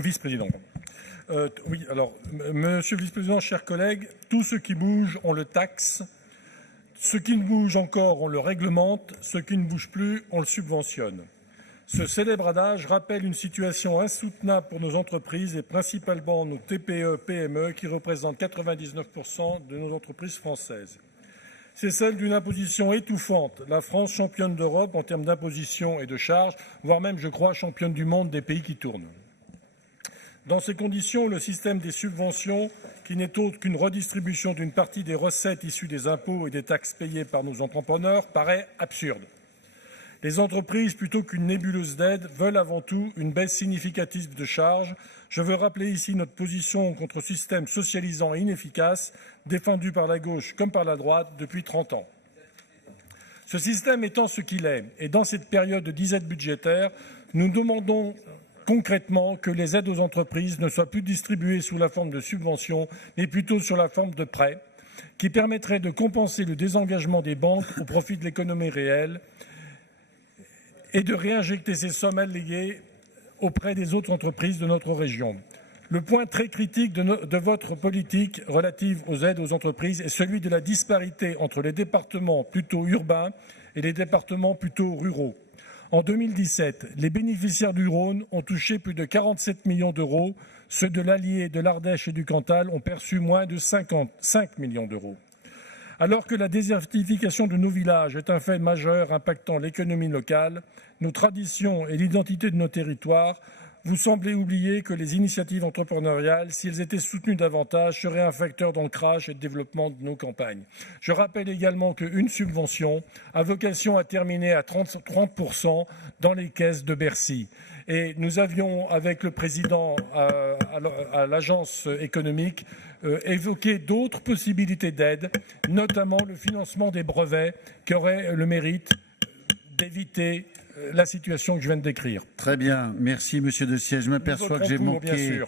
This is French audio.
Vice-président. Oui, alors, Monsieur le Vice-président, chers collègues, tout ce qui bouge, on le taxe. Ce qui ne bouge encore, on le réglemente. Ce qui ne bouge plus, on le subventionne. Ce célèbre adage rappelle une situation insoutenable pour nos entreprises et principalement nos TPE-PME qui représentent 99% de nos entreprises françaises. C'est celle d'une imposition étouffante. La France, championne d'Europe en termes d'imposition et de charges, voire même, je crois, championne du monde des pays qui tournent. Dans ces conditions, le système des subventions, qui n'est autre qu'une redistribution d'une partie des recettes issues des impôts et des taxes payées par nos entrepreneurs, paraît absurde. Les entreprises, plutôt qu'une nébuleuse d'aide, veulent avant tout une baisse significative de charges. Je veux rappeler ici notre position contre ce système socialisant et inefficace, défendu par la gauche comme par la droite depuis 30 ans. Ce système étant ce qu'il est, et dans cette période de disette budgétaire, nous demandons concrètement que les aides aux entreprises ne soient plus distribuées sous la forme de subventions, mais plutôt sous la forme de prêts, qui permettraient de compenser le désengagement des banques au profit de l'économie réelle et de réinjecter ces sommes alléguées auprès des autres entreprises de notre région. Le point très critique de votre politique relative aux aides aux entreprises est celui de la disparité entre les départements plutôt urbains et les départements plutôt ruraux. En 2017, les bénéficiaires du Rhône ont touché plus de 47 millions d'euros. Ceux de l'Allier, de l'Ardèche et du Cantal ont perçu moins de 55 millions d'euros. Alors que la désertification de nos villages est un fait majeur impactant l'économie locale, nos traditions et l'identité de nos territoires, vous semblez oublier que les initiatives entrepreneuriales, si elles étaient soutenues davantage, seraient un facteur d'ancrage et de développement de nos campagnes. Je rappelle également qu'une subvention a vocation à terminer à 30% dans les caisses de Bercy. Et nous avions, avec le président à l'agence économique, évoqué d'autres possibilités d'aide, notamment le financement des brevets, qui aurait le mérite d'éviter la situation que je viens de décrire. Très bien, merci Monsieur Dessiès. Je m'aperçois que j'ai manqué